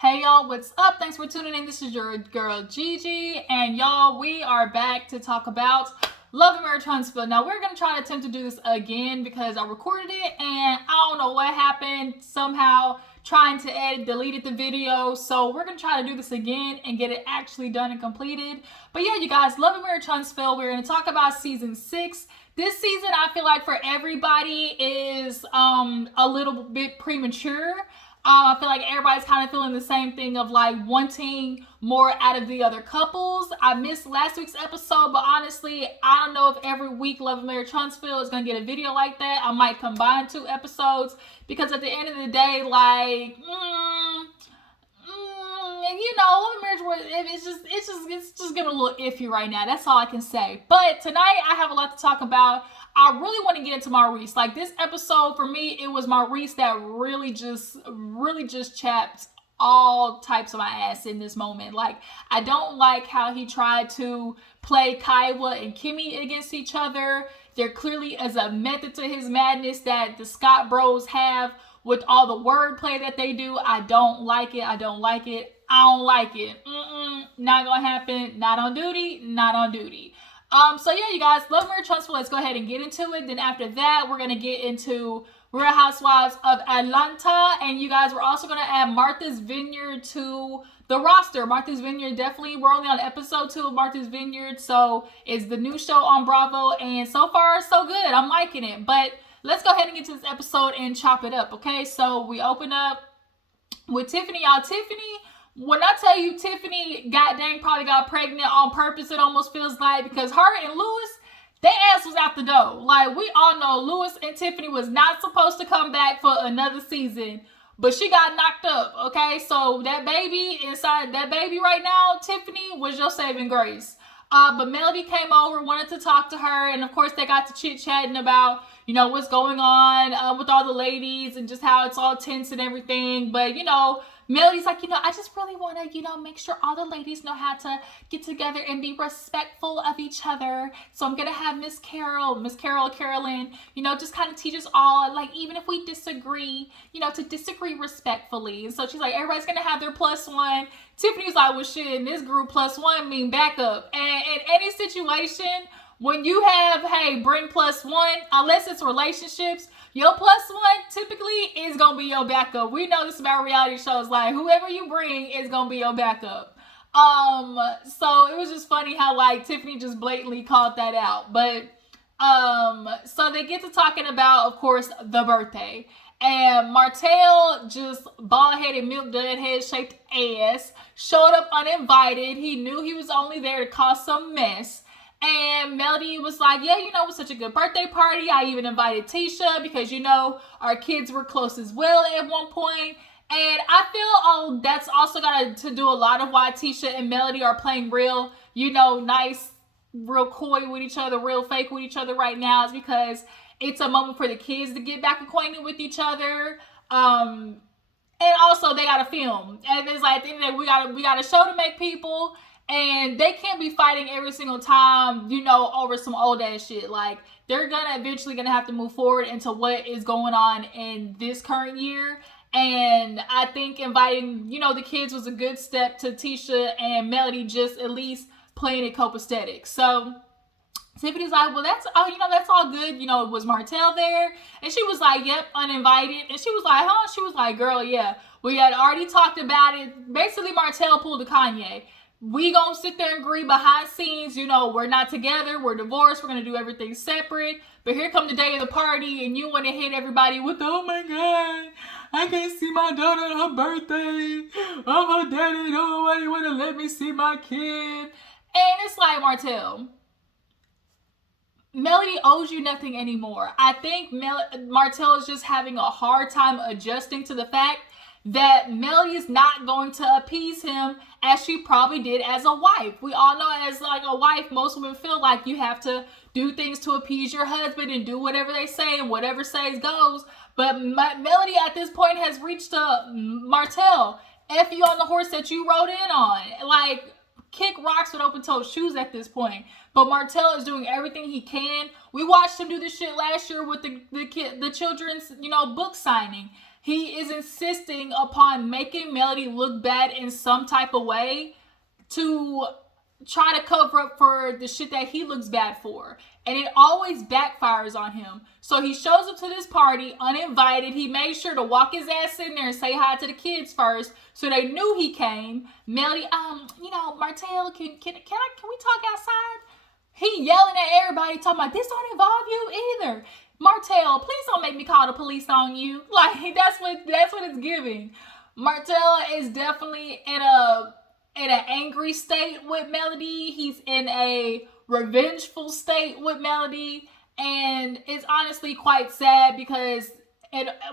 Hey y'all, what's up? Thanks for tuning in. This is your girl Gigi, and y'all, we are back to talk about Love and Marriage Huntsville. Now, we're going to try to attempt to do this again because I recorded it and I don't know what happened. Somehow trying to edit, deleted the video. So we're going to try to do this again and get it actually done and completed. But yeah, you guys, Love and Marriage Huntsville, we're going to talk about season 6. This season, I feel like for everybody is a little bit premature. I feel like everybody's kind of feeling the same thing of like wanting more out of the other couples. I missed last week's episode, but honestly, I don't know if every week Love and Marriage Huntsville is going to get a video like that. I might combine 2 episodes because at the end of the day, like, you know, Love and Marriage, it's just getting a little iffy right now. That's all I can say. But tonight I have a lot to talk about. I really want to get into Maurice. Like, this episode for me, it was Maurice that really just chapped all types of my ass in this moment. Like, I don't like how he tried to play Kiowa and Kimmi against each other. There clearly is a method to his madness that the Scott bros have with all the wordplay that they do. I don't like it. I don't like it. Not gonna happen. Not on duty. Not on duty. So yeah, you guys, Love, Marriage, Huntsville, let's go ahead and get into it. Then after that, we're going to get into Real Housewives of Atlanta. And you guys, we're also going to add Martha's Vineyard to the roster. Martha's Vineyard, definitely, we're only on episode 2 of Martha's Vineyard. So it's the new show on Bravo. And so far, so good. I'm liking it. But let's go ahead and get to this episode and chop it up, okay? So we open up with Tiffany. Y'all, Tiffany, when I tell you Tiffany, goddamn, probably got pregnant on purpose, it almost feels like, because her and Louis, their ass was out the door. Like, we all know Louis and Tiffany was not supposed to come back for another season, but she got knocked up, okay? So that baby inside, that baby right now, Tiffany, was your saving grace. But Melody came over, wanted to talk to her, and of course they got to chit-chatting about, you know, what's going on with all the ladies and just how it's all tense and everything. But, you know, Melody's like, you know, I just really want to, you know, make sure all the ladies know how to get together and be respectful of each other. So I'm going to have Miss Carolyn, you know, just kind of teach us all, like, even if we disagree, you know, to disagree respectfully. And so she's like, everybody's going to have their +1. Tiffany's like, well, shit, in this group, +1 mean backup. And in any situation, when you have, hey, bring +1, unless it's relationships, your +1 typically is going to be your backup. We know this about reality shows. Like, whoever you bring is going to be your backup. So it was just funny how, like, Tiffany just blatantly called that out. But, so they get to talking about, of course, the birthday. And Martell, just bald-headed, milk dud, head-shaped ass, showed up uninvited. He knew he was only there to cause some mess. And Melody was like, yeah, you know, it was such a good birthday party. I even invited Tisha because, you know, our kids were close as well at one point. And I feel, that's also got to do a lot of why Tisha and Melody are playing real, you know, nice, real coy with each other, real fake with each other right now, is because it's a moment for the kids to get back acquainted with each other. And also they got to film. And it's like, at the end of the day, we got a show to make people. And they can't be fighting every single time, you know, over some old ass shit. Like, they're eventually gonna have to move forward into what is going on in this current year. And I think inviting, you know, the kids was a good step to Tisha and Melody just at least playing it copacetic. So Tiffany's like, well, that's all good. You know, was Martell there? And she was like, yep, uninvited. And she was like, huh? She was like, girl, yeah, we had already talked about it. Basically, Martell pulled a Kanye. We gonna sit there and agree behind scenes, you know, we're not together, we're divorced, we're gonna do everything separate. But here come the day of the party and you want to hit everybody with, oh my God, I can't see my daughter on her birthday. Oh, her daddy, nobody want to let me see my kid. And it's like, Martell, Melody owes you nothing anymore. I think Martell is just having a hard time adjusting to the fact that Melody is not going to appease him as she probably did as a wife. We all know as like a wife, most women feel like you have to do things to appease your husband and do whatever they say and whatever says goes. But Melody at this point has reached Martell, F you on the horse that you rode in on. Like, kick rocks with open-toed shoes at this point. But Martell is doing everything he can. We watched him do this shit last year with the children's, you know, book signing. He is insisting upon making Melody look bad in some type of way to try to cover up for the shit that he looks bad for. And it always backfires on him. So he shows up to this party uninvited. He made sure to walk his ass in there and say hi to the kids first, so they knew he came. Melody, Martell, can we talk outside? He yelling at everybody, talking about, this don't involve you either. Martell, please don't make me call the police on you. Like, that's what it's giving. Martell is definitely in an angry state with Melody. He's in a revengeful state with Melody, and it's honestly quite sad because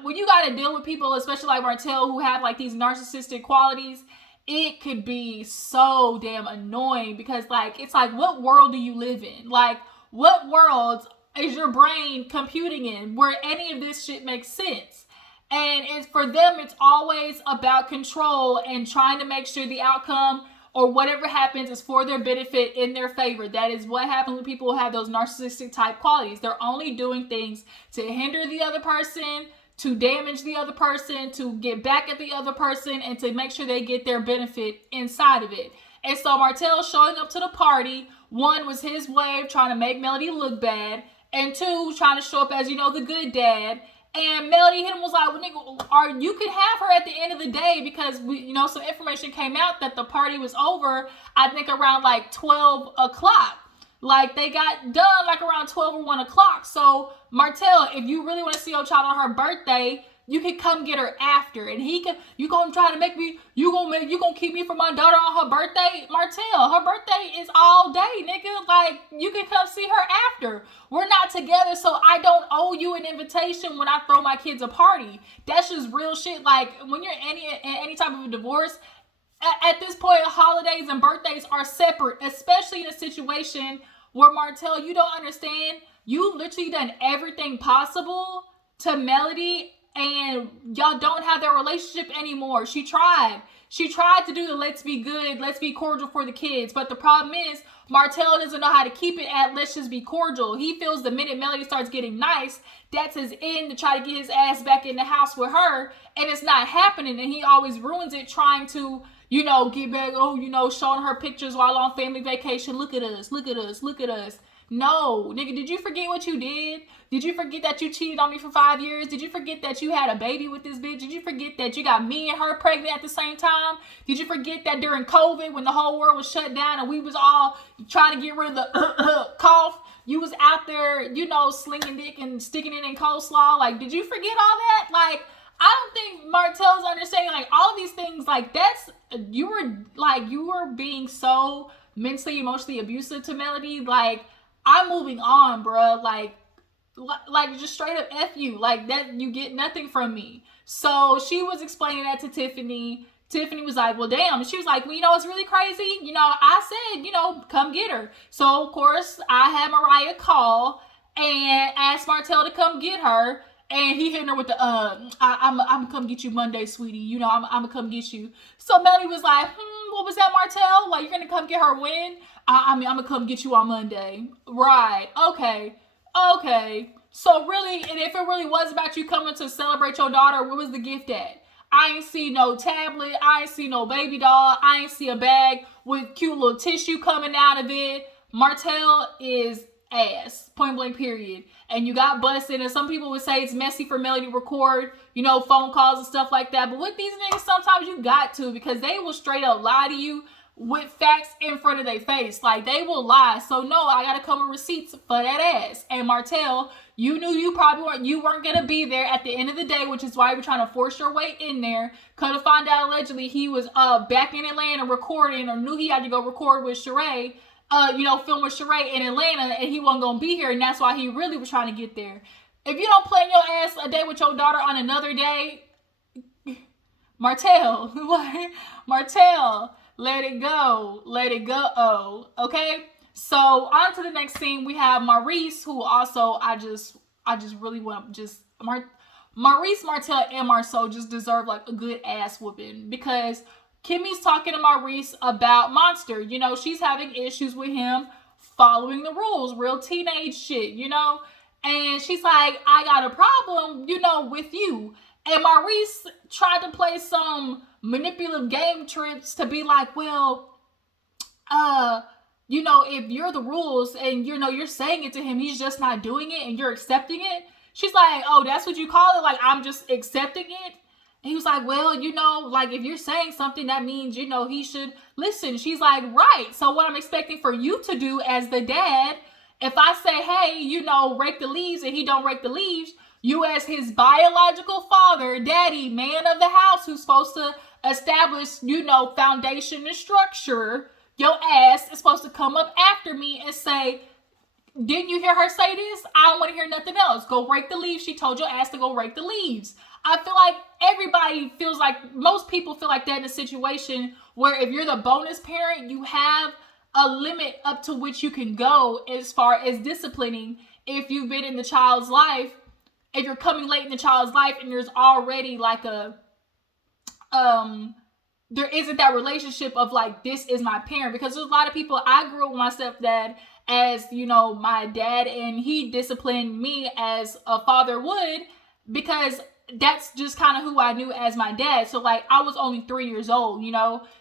when you got to deal with people, especially like Martell, who have like these narcissistic qualities, it could be so damn annoying because like, it's like, what world do you live in? Like, what world is your brain computing in where any of this shit makes sense? And for them, it's always about control and trying to make sure the outcome or whatever happens is for their benefit, in their favor. That is what happens when people have those narcissistic type qualities. They're only doing things to hinder the other person, to damage the other person, to get back at the other person, and to make sure they get their benefit inside of it. And so Martell showing up to the party, one, was his way of trying to make Melody look bad, and two, trying to show up as, the good dad. And Melody hit him, was like, well, nigga, you could have her at the end of the day, because some information came out that the party was over, I think around like 12 o'clock. Like, they got done like around 12 or 1 o'clock. So Martell, if you really want to see your child on her birthday, you can come get her after. And you gonna try to make me, you gonna keep me from my daughter on her birthday? Martell, her birthday is all day, nigga. Like, you can come see her after. We're not together, so I don't owe you an invitation when I throw my kids a party. That's just real shit. Like, when you're in any type of a divorce, at this point, holidays and birthdays are separate, especially in a situation where, Martell, you don't understand. You've literally done everything possible to Melody, and y'all don't have that relationship anymore. She tried to do the let's be good, let's be cordial for the kids. But the problem is, Martell doesn't know how to keep it at let's just be cordial. He feels the minute Melody starts getting nice, that's his end to try to get his ass back in the house with her. And it's not happening. And he always ruins it trying to, get back, showing her pictures while on family vacation. Look at us, look at us, look at us. No, nigga, did you forget what you did? Did you forget that you cheated on me for 5 years? Did you forget that you had a baby with this bitch? Did you forget that you got me and her pregnant at the same time? Did you forget that during COVID, when the whole world was shut down and we was all trying to get rid of the cough, you was out there, slinging dick and sticking it in coleslaw? Like, did you forget all that? Like, I don't think Martell's understanding, like, all of these things, like, you were being so mentally, emotionally abusive to Melody. Like, I'm moving on, bruh. Like just straight up F you. Like, that, you get nothing from me. So she was explaining that to Tiffany. Tiffany was like, well, damn. And she was like, well, it's really crazy. I said, come get her. So, of course, I had Mariah call and asked Martell to come get her. And he hitting her with the, I'm gonna come get you Monday, sweetie. I'm gonna come get you. So Melody was like, what was that, Martell? Like, you're gonna come get her when? I'm gonna come get you on Monday. Right. Okay. So really, and if it really was about you coming to celebrate your daughter, where was the gift at? I ain't see no tablet. I ain't see no baby doll. I ain't see a bag with cute little tissue coming out of it. Martell is ass, point blank period. And you got busted, and some people would say it's messy for Melody to record, phone calls and stuff like that. But with these niggas, sometimes you got to, because they will straight up lie to you with facts in front of their face. Like, they will lie. So no, I gotta come with receipts for that ass. And Martell, you knew you weren't gonna be there at the end of the day, which is why you were trying to force your way in there. Come to find out, allegedly he was back in Atlanta recording, or knew he had to go record with Sheree, film with Sheree in Atlanta, and he wasn't gonna be here, and that's why he really was trying to get there. If you don't plan your ass a day with your daughter on another day, Martell, let it go, okay? So on to the next scene, we have Maurice, who also, I just really want Maurice, Martell, and Marceau just deserve like a good ass whooping, because Kimmi's talking to Maurice about Monster. She's having issues with him following the rules, real teenage shit, and she's like, I got a problem, with you. And Maurice tried to play some manipulative game tricks to be like, well, if you're the rules and you're saying it to him, he's just not doing it and you're accepting it. She's like, oh, that's what you call it? Like, I'm just accepting it? And he was like, well, like if you're saying something, that means, he should listen. She's like, right. So what I'm expecting for you to do as the dad, if I say, hey, rake the leaves and he don't rake the leaves, you as his biological father, daddy, man of the house who's supposed to establish, foundation and structure, your ass is supposed to come up after me and say, didn't you hear her say this? I don't want to hear nothing else. Go rake the leaves. She told your ass to go rake the leaves. I feel like everybody feels like, most people feel like that in a situation where if you're the bonus parent, you have a limit up to which you can go as far as disciplining if you've been in the child's life, if you're coming late in the child's life and there's already like there isn't that relationship of like, this is my parent. Because there's a lot of people, I grew up with my stepdad as, my dad, and he disciplined me as a father would, because that's just kind of who I knew as my dad. So like, I was only 3 years old,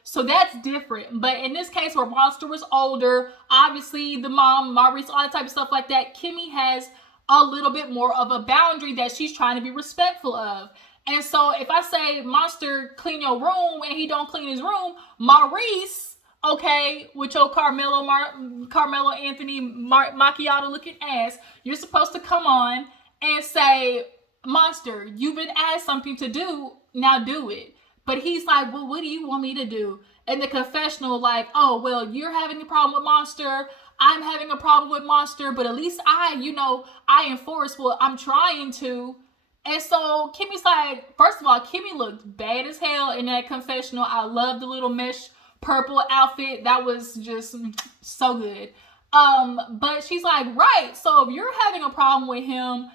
so that's different. But in this case where Monster was older, obviously the mom, Maurice, all that type of stuff like that, Kimmi has a little bit more of a boundary that she's trying to be respectful of. And so if I say, Monster, clean your room, and he don't clean his room, Maurice, okay, with your Carmelo Anthony macchiato looking ass, you're supposed to come on and say, Monster, you've been asked something to do, now do it. But he's like, well, what do you want me to do? And the confessional like, oh, well, you're having a problem with Monster, I'm having a problem with Monster, but at least I enforce what I'm trying to. And so Kimmi's like, first of all, Kimmi looked bad as hell in that confessional. I love the little mesh purple outfit. That was just so good. But she's like, right, so if you're having a problem with him,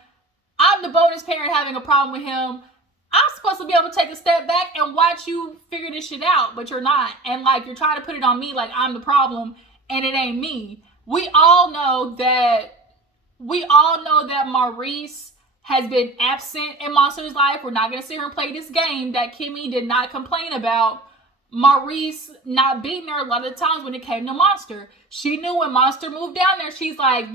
I'm the bonus parent having a problem with him, I'm supposed to be able to take a step back and watch you figure this shit out, but you're not. And like, you're trying to put it on me like I'm the problem, and it ain't me. We all know that Maurice has been absent in Monster's life. We're not going to sit here and play this game that Kimmi did not complain about Maurice not being there a lot of the times when it came to Monster. She knew when Monster moved down there, she's like,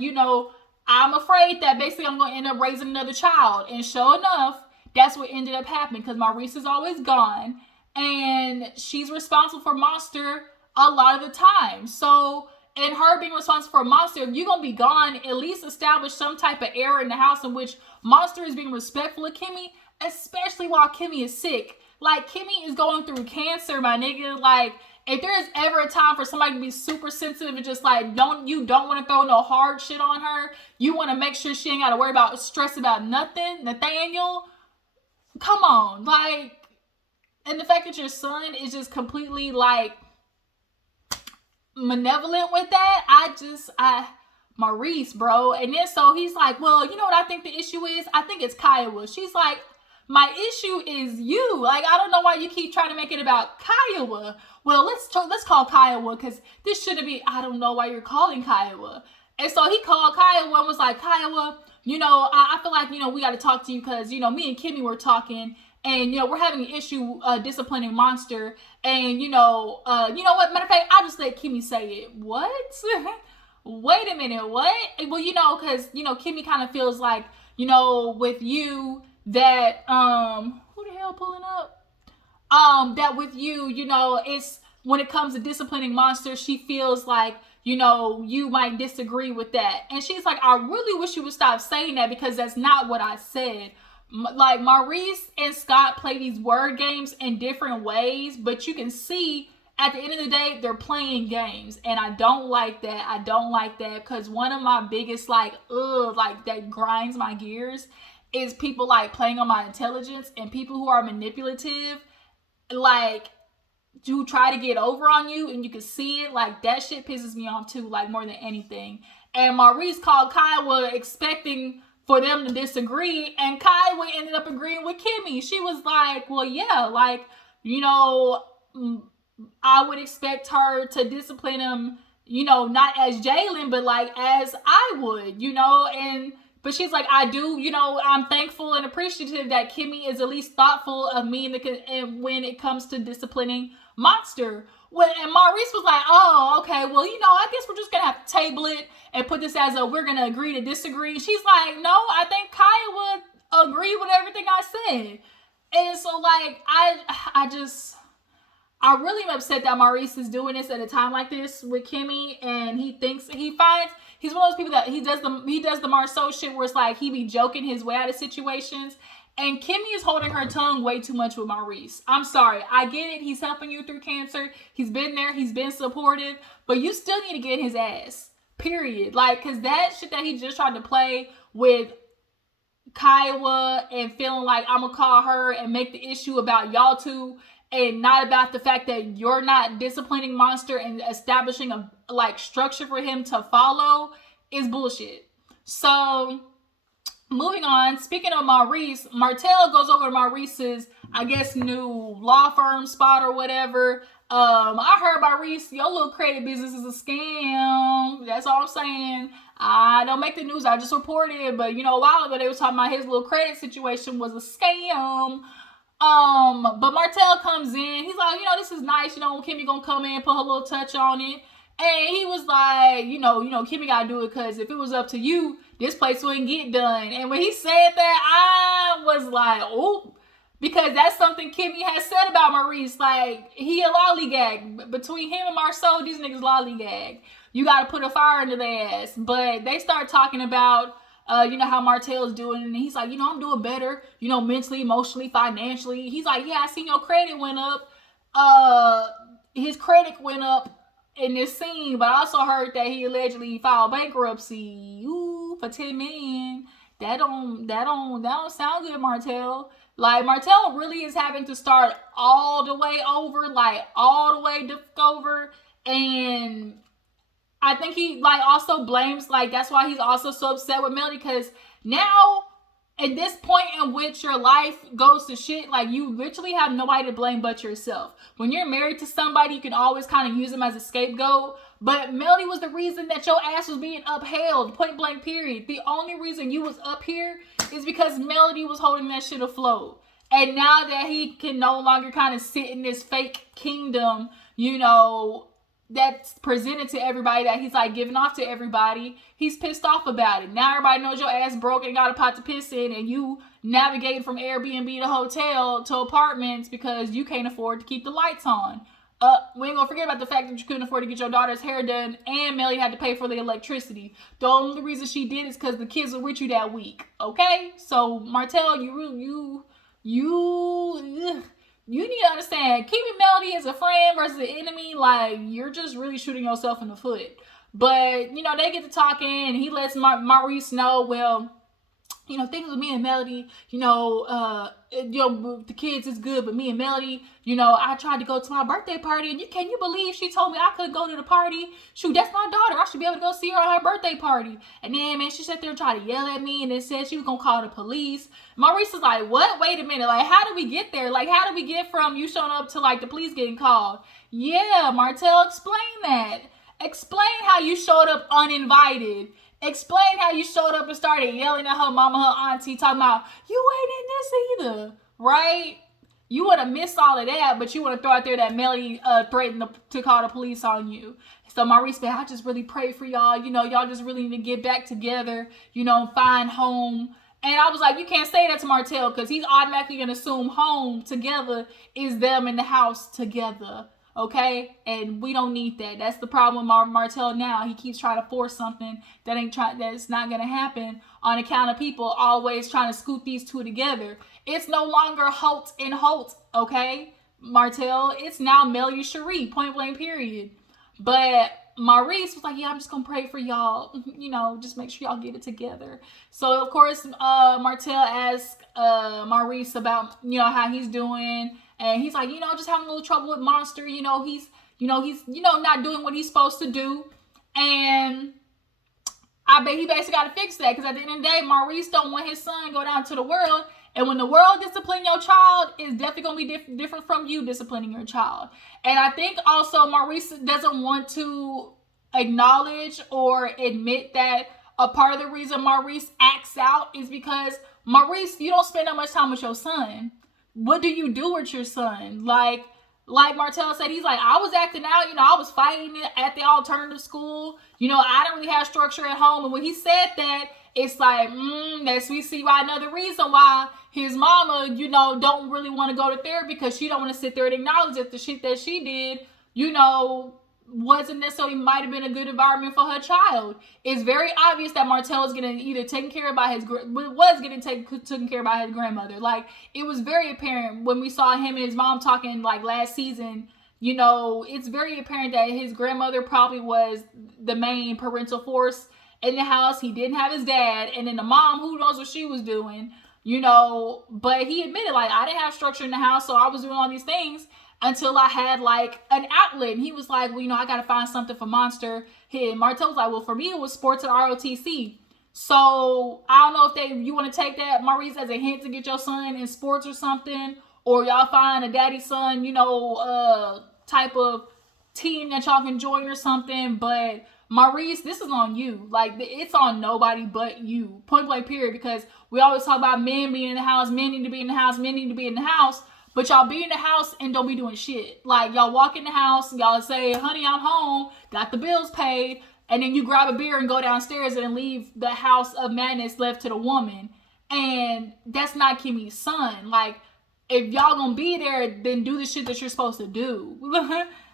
I'm afraid that basically I'm going to end up raising another child. And sure enough, that's what ended up happening, because Maurice is always gone and she's responsible for Monster a lot of the time. So, and her being responsible for Monster, if you're going to be gone, at least establish some type of era in the house in which Monster is being respectful of Kimmi, especially while Kimmi is sick. Like, Kimmi is going through cancer, my nigga. Like, if there is ever a time for somebody to be super sensitive and just like, don't want to throw no hard shit on her, you want to make sure she ain't got to worry about stress about nothing, Nathaniel, come on. Like, and the fact that your son is just completely like malevolent with that, Maurice, bro. And then so he's like, well, you know what I think the issue is? I think it's Kiowa. She's like, my issue is you. Like, I don't know why you keep trying to make it about Kiowa. Well, let's call Kiowa, because this shouldn't be, I don't know why you're calling Kiowa. And so he called Kiowa and was like, Kiowa, I feel like, we got to talk to you, because, me and Kimmi were talking, and, we're having an issue disciplining Monster. And, you know what? Matter of fact, I'll just let Kimmi say it. What? Wait a minute. What? Well, because, Kimmi kind of feels like, with you that, who the hell pulling up? That with you, it's, when it comes to disciplining Monster, she feels like, you might disagree with that. And she's like, I really wish you would stop saying that, because that's not what I said. Like, Maurice and Scott play these word games in different ways, but you can see at the end of the day, they're playing games. And I don't like that. Because one of my biggest, that grinds my gears is people, like, playing on my intelligence, and people who are manipulative, like, who try to get over on you, and you can see it. Like, that shit pisses me off, too, like, more than anything. And Maurice called Kiowa expecting for them to disagree, and Kiowa ended up agreeing with Kimmi. She was like, well, yeah, like, I would expect her to discipline him, not as Jalen, but like as I would, But she's like, I do, I'm thankful and appreciative that Kimmi is at least thoughtful of me and when it comes to disciplining Monster. And Maurice was like, oh, okay, well, I guess we're just going to have to table it and put this as we're going to agree to disagree. She's like, no, I think Kaya would agree with everything I said. And so, like, I really am upset that Maurice is doing this at a time like this with Kimmi, and he's one of those people that he does the Marceau shit where it's like he be joking his way out of situations. And Kimmi is holding her tongue way too much with Maurice. I'm sorry. I get it. He's helping you through cancer. He's been there. He's been supportive. But you still need to get in his ass. Period. Like, because that shit that he just tried to play with Kiowa and feeling like I'm going to call her and make the issue about y'all two and not about the fact that you're not disciplining Monster and establishing a structure for him to follow is bullshit. So... moving on, speaking of Maurice, Martell goes over to Maurice's, I guess, new law firm spot or whatever. I heard, Maurice, your little credit business is a scam. That's all I'm saying. I don't make the news, I just report it. But, a while ago, they were talking about his little credit situation was a scam. But Martell comes in. He's like, this is nice. Kimmi gonna come in, put her little touch on it. And he was like, Kimmi gotta do it because if it was up to you, this place wouldn't get done. And when he said that, I was like, oh, because that's something Kimmi has said about Maurice. Like, he a lollygag. Between him and Marceau, these niggas lollygag. You gotta put a fire into their ass. But they start talking about, how Martell's doing. And he's like, I'm doing better, mentally, emotionally, financially. He's like, yeah, I seen your credit went up. His credit went up in this scene, but I also heard that he allegedly filed bankruptcy. Ooh, for $10 million. That don't sound good, Martell. Like, Martell really is having to start all the way over, and I think he also blames, that's why he's also so upset with Melody, because now at this point in which your life goes to shit, you literally have nobody to blame but yourself. When you're married to somebody, you can always kind of use them as a scapegoat. But Melody was the reason that your ass was being upheld, point blank period. The only reason you was up here is because Melody was holding that shit afloat. And now that he can no longer kind of sit in this fake kingdom, that's presented to everybody, that he's giving off to everybody, he's pissed off about it. Now everybody knows your ass broke and got a pot to piss in, and you navigating from Airbnb to hotel to apartments because you can't afford to keep the lights on. We ain't gonna forget about the fact that you couldn't afford to get your daughter's hair done, and Melly had to pay for the electricity. The only reason she did is because the kids were with you that week. Okay, so Martell, you need to understand, keeping Melody as a friend versus an enemy, you're just really shooting yourself in the foot. But, they get to talking, and he lets Maurice know, well, things with me and Melody, the kids is good, but me and Melody, I tried to go to my birthday party, and can you believe she told me I couldn't go to the party? Shoot, that's my daughter. I should be able to go see her on her birthday party. And then, man, she sat there and tried to yell at me, and then said she was going to call the police. Maurice is like, what? Wait a minute. How did we get there? How did we get from you showing up to, the police getting called? Yeah, Martell, explain that. Explain how you showed up uninvited. Explain how you showed up and started yelling at her mama, her auntie, talking about, you ain't in this either, right? You would have missed all of that, but you want to throw out there that Melly threatened to call the police on you. So Maurice said, I just really pray for y'all. Y'all just really need to get back together, find home. And I was like, you can't say that to Martell, because he's automatically going to assume home together is them in the house together. Okay, and we don't need that. That's the problem with Martell now. He keeps trying to force something that's not gonna happen on account of people always trying to scoot these two together. It's no longer Holt and Holt, okay, Martell. It's now Melly Cherie, point blank period. But Maurice was like, yeah, I'm just gonna pray for y'all. Just make sure y'all get it together. So of course, Martell asked Maurice about how he's doing. And he's like, just having a little trouble with Monster. He's not doing what he's supposed to do. And I bet he basically got to fix that. Because at the end of the day, Maurice don't want his son to go down to the world. And when the world disciplines your child, it's definitely going to be different from you disciplining your child. And I think also Maurice doesn't want to acknowledge or admit that, a part of the reason Maurice acts out is because Maurice, you don't spend that much time with your son. What do you do with your son? Like Martell said, he's like, I was acting out, I was fighting at the alternative school. I don't really have structure at home. And when he said that, it's like, that's we see why another reason why his mama, don't really want to go to therapy, because she don't want to sit there and acknowledge that the shit that she did, wasn't necessarily might have been a good environment for her child. It's very obvious that Martell is getting either taken care of by taken care of by his grandmother. Like, it was very apparent when we saw him and his mom talking like last season. It's very apparent that his grandmother probably was the main parental force in the house. He didn't have his dad, and then the mom, who knows what she was doing, but he admitted, like, I didn't have structure in the house, so I was doing all these things until I had like an outlet. And he was like, well, I gotta find something for Monster. And Martell was like, well, for me it was sports at ROTC. So I don't know if you want to take that, Maurice, as a hint to get your son in sports or something, or y'all find a daddy son, type of team that y'all can join or something. But Maurice, this is on you. Like, it's on nobody but you. Point blank period. Because we always talk about men being in the house, men need to be in the house, men need to be in the house. But y'all be in the house and don't be doing shit. Like, y'all walk in the house, y'all say, honey, I'm home, got the bills paid, and then you grab a beer and go downstairs and leave the house of madness left to the woman. And that's not Kimmi's son. Like, if y'all gonna be there, then do the shit that you're supposed to do.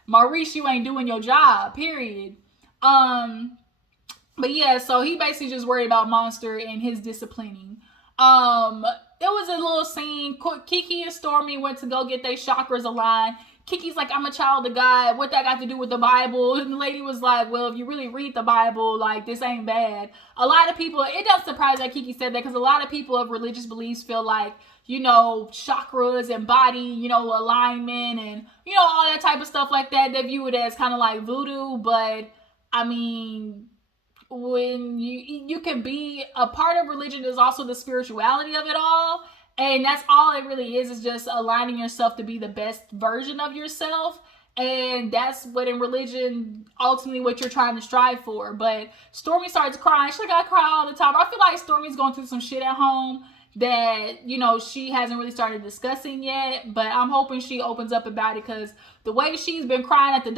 Maurice, you ain't doing your job, period. But yeah, so he basically just worried about Monster and his disciplining. There was a little scene. Keke and Stormi went to go get their chakras aligned. Keke's like, I'm a child of God. What that got to do with the Bible? And the lady was like, well, if you really read the Bible, like, this ain't bad. A lot of people, it doesn't surprise that Keke said that, because a lot of people of religious beliefs feel like, chakras and body, alignment and, all that type of stuff like that. They view it as kind of like voodoo. But, I mean, when you can be a part of religion, is also the spirituality of it all, and that's all it really is just aligning yourself to be the best version of yourself. And that's what in religion, ultimately what you're trying to strive for. But Stormi starts crying. She got to cry all the time. I feel like Stormi's going through some shit at home that she hasn't really started discussing yet, but I'm hoping she opens up about it, because the way she's been crying at the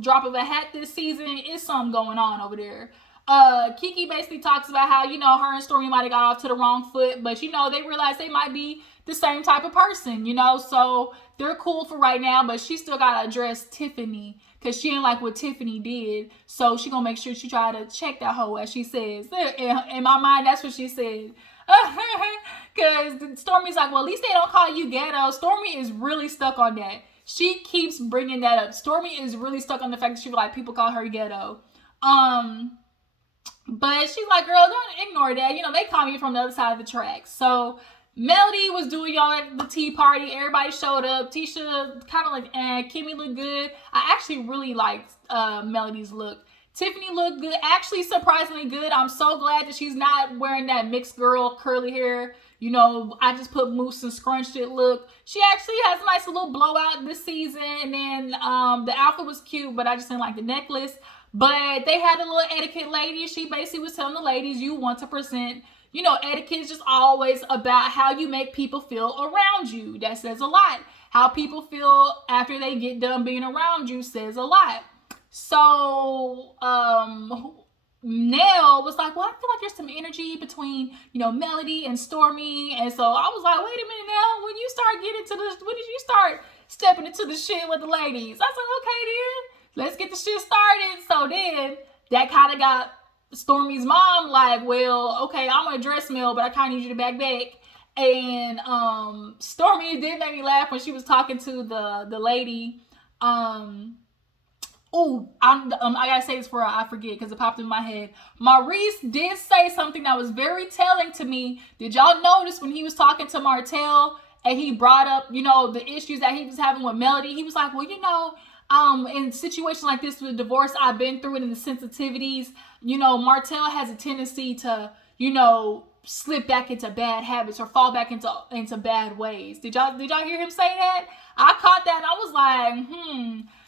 drop of a hat this season is something going on over there. Keke basically talks about how, her and Stormi might have got off to the wrong foot, but, they realize they might be the same type of person, so they're cool for right now. But she still got to address Tiffany, because she ain't like what Tiffany did, so she gonna make sure she try to check that hoe, as she says. In my mind, that's what she said. Because Stormi's like, well, at least they don't call you ghetto. Stormi is really stuck on that. She keeps bringing that up. Stormi is really stuck on the fact that she feel like people call her ghetto. But she's like, girl, don't ignore that. They call me from the other side of the tracks. So Melody was doing y'all at the tea party. Everybody showed up. Tisha kind of like, Kimmi looked good. I actually really liked Melody's look. Tiffany looked good. Actually, surprisingly good. I'm so glad that she's not wearing that mixed girl curly hair. I just put mousse and scrunched it look. She actually has a nice little blowout this season. And then the outfit was cute, but I just didn't like the necklace. But they had a little etiquette lady. She basically was telling the ladies, you want to present, etiquette is just always about how you make people feel around you. That says a lot. How people feel after they get done being around you says a lot. So, Nell was like, well, I feel like there's some energy between, Melody and Stormi. And so I was like, wait a minute now, when did you start stepping into the shit with the ladies? I was like, okay then, let's get the shit started. So then that kind of got Stormi's mom like, well, okay, I'm gonna address Mel, but I kind of need you to back. And Stormi did make me laugh when she was talking to the lady. I gotta say this before I forget, because it popped in my head. Maurice did say something that was very telling to me. Did y'all notice when he was talking to Martell and he brought up, the issues that he was having with Melody? He was like, well, in situations like this with divorce, I've been through it, and the sensitivities, Martell has a tendency to, slip back into bad habits or fall back into bad ways. Did y'all hear him say that? I caught that and I was like,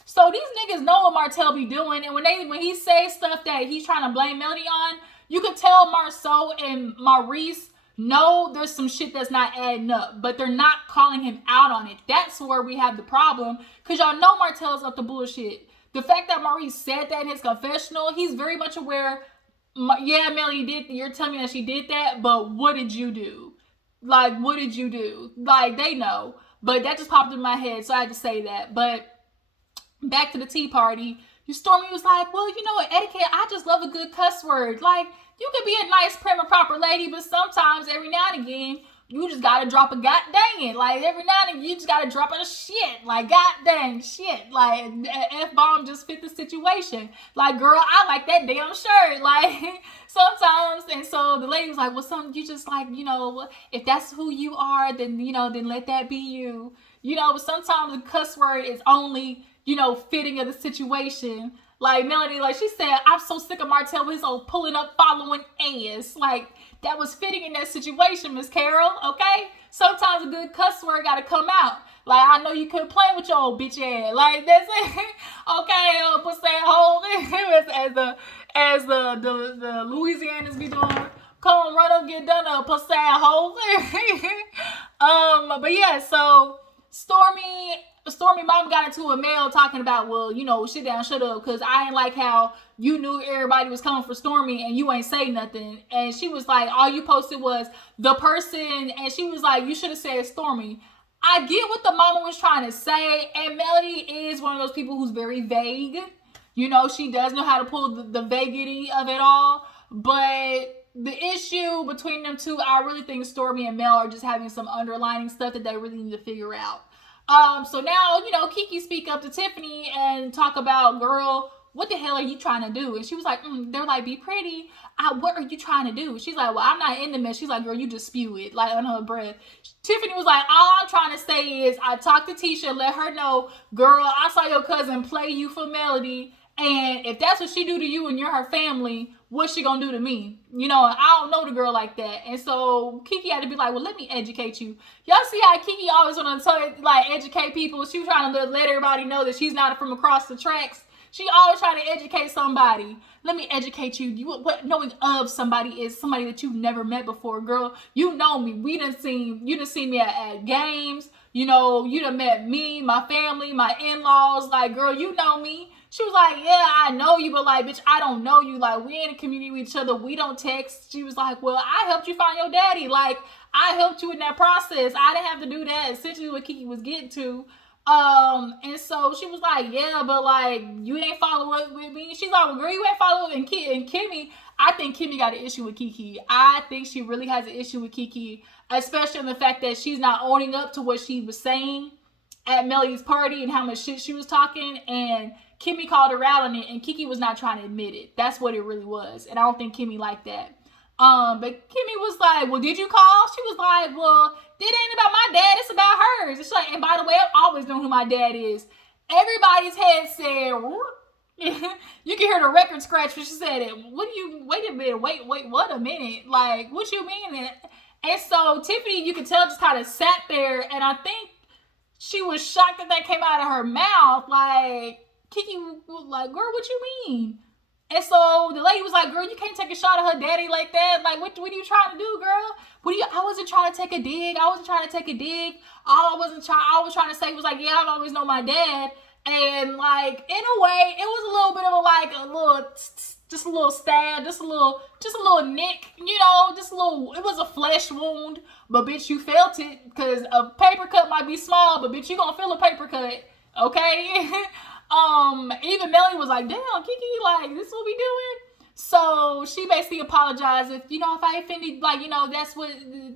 So these niggas know what Martell be doing, and when he says stuff that he's trying to blame Melody on, you could tell Marceau and Maurice know there's some shit that's not adding up, but they're not calling him out on it. That's where we have the problem, because y'all know Martell's up to bullshit. The fact that Maurice said that in his confessional, he's very much aware. Yeah, Melody did. You're telling me that she did that, but what did you do? Like, what did you do? Like, they know. But that just popped in my head, so I had to say that. But back to the tea party, Stormi was like, well, you know what, etiquette, I just love a good cuss word. Like, you could be a nice, prim and proper lady, but sometimes, every now and again, you just gotta drop a god dang it. Like, every now and again, you just gotta drop a shit. Like, god dang shit. Like, F-bomb just fit the situation. Like, girl, I like that damn shirt. Like, sometimes, and so the lady was like, well, you just like, you know, if that's who you are, then, you know, then let that be you. You know, but sometimes the cuss word is only, you know, fitting of the situation. Like, Melody, like, she said, I'm so sick of Martell with his old pulling up, following ass. Like, that was fitting in that situation, Miss Carol, okay? Sometimes a good cuss word gotta come out. Like, I know you couldn't play with your old bitch ass. Like, that's it. Okay, pussy hole. as the Louisianans be doing. Come run up, get done up, pussy hole. But yeah, so Stormi mom got into a mail talking about, well, you know, sit down, shut up, because I ain't like how you knew everybody was coming for Stormi and you ain't say nothing. And she was like, all you posted was the person, and she was like, you should have said Stormi. I get what the mama was trying to say, and Melody is one of those people who's very vague. You know, she does know how to pull the vaguity of it all, but the issue between them two, I really think Stormi and Mel are just having some underlining stuff that they really need to figure out. So now, you know, Keke speak up to Tiffany and talk about, girl, what the hell are you trying to do? And she was like, they're like, be pretty. What are you trying to do? She's like, well, I'm not in the mess. She's like, girl, you just spew it, like, on her breath. Tiffany was like, all I'm trying to say is I talked to Tisha, let her know, girl, I saw your cousin play you for Melody. And if that's what she do to you and you're her family, what's she gonna do to me? You know, I don't know the girl like that. And so Keke had to be like, well, let me educate you. Y'all see how Keke always want to like educate people? She was trying to let everybody know that she's not from across the tracks. She always trying to educate somebody. Let me educate you. What knowing of somebody is somebody that you've never met before, girl. You know me. You done seen me at games. You know, you done met me, my family, my in-laws. Like, girl, you know me. She was like, yeah, I know you, but like, bitch, I don't know you. Like, we ain't in a community with each other. We don't text. She was like, well, I helped you find your daddy. Like, I helped you in that process. I didn't have to do that. Essentially what Keke was getting to. And so she was like, yeah, but like, you ain't follow up with me. She's like, well, girl, you ain't follow up. And Kimmi, I think Kimmi got an issue with Keke. I think she really has an issue with Keke, especially in the fact that she's not owning up to what she was saying at Melody's party and how much shit she was talking. And Kimmi called her out on it, and Keke was not trying to admit it. That's what it really was. And I don't think Kimmi liked that. But Kimmi was like, well, did you call? She was like, well, it ain't about my dad, it's about hers. It's like, and by the way, I've always known who my dad is. Everybody's head said, you can hear the record scratch when she said it. Wait a minute, what a minute. Like, what you mean? And so Tiffany, you could tell, just kind of sat there, and I think she was shocked that came out of her mouth. Like, Keke was like, girl, what you mean? And so the lady was like, girl, you can't take a shot at her daddy like that. Like, what are you trying to do, girl? I wasn't trying to take a dig. All I was trying to say was like, yeah, I've always known my dad. And like, in a way, it was a little bit of just a little stab, just a little nick, you know, it was a flesh wound. But bitch, you felt it, because a paper cut might be small, but bitch, you gonna feel a paper cut, okay? Even Melody was like, damn, Keke, like, this is what we doing? So she basically apologized if I offended, like,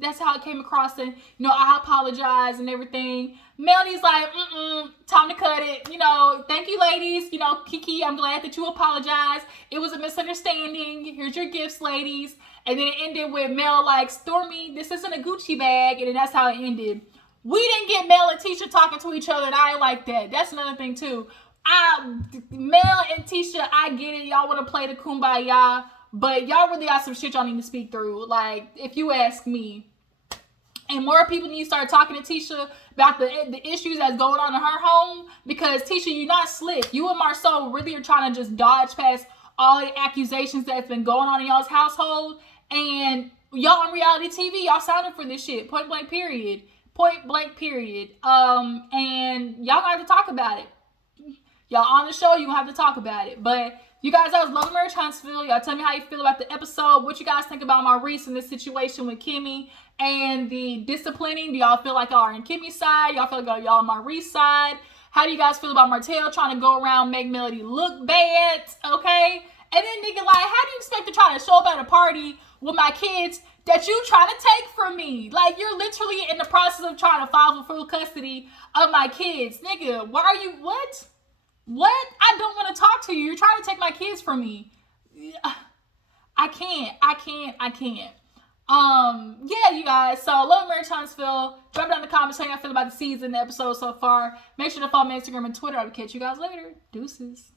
that's how it came across, and, I apologize and everything. Melody's like, time to cut it. Thank you, ladies. Keke, I'm glad that you apologized. It was a misunderstanding. Here's your gifts, ladies. And then it ended with Mel like, Stormi, this isn't a Gucci bag. And then that's how it ended. We didn't get Mel and Tisha talking to each other, and I ain't like that. That's another thing, too. Mel and Tisha, I get it. Y'all want to play the kumbaya, but y'all really got some shit y'all need to speak through. Like, if you ask me. And more people need to start talking to Tisha about the issues that's going on in her home, because Tisha, you're not slick. You and Marceau really are trying to just dodge past all the accusations that's been going on in y'all's household, and y'all on reality TV, y'all sounding for this shit. Point blank period. Point blank period. And y'all gonna have to talk about it. Y'all on the show, you gonna have to talk about it. But you guys, that was Love Marriage Huntsville. Y'all tell me how you feel about the episode. What you guys think about Maurice in this situation with Kimmi and the disciplining. Do y'all feel like y'all are on Kimmi's side? Y'all feel like y'all on Maurice's side? How do you guys feel about Martell trying to go around make Melody look bad? Okay? And then nigga, like, how do you expect to try to show up at a party with my kids that you trying to take from me? Like, you're literally in the process of trying to file for full custody of my kids. Nigga, why are you, what? What? I don't want to talk to you. You're trying to take my kids from me. I can't. Yeah, you guys. So, Love Marriage Huntsville. Drop down in the comments how y'all feel about the season, the episode so far. Make sure to follow me on Instagram and Twitter. I will catch you guys later. Deuces.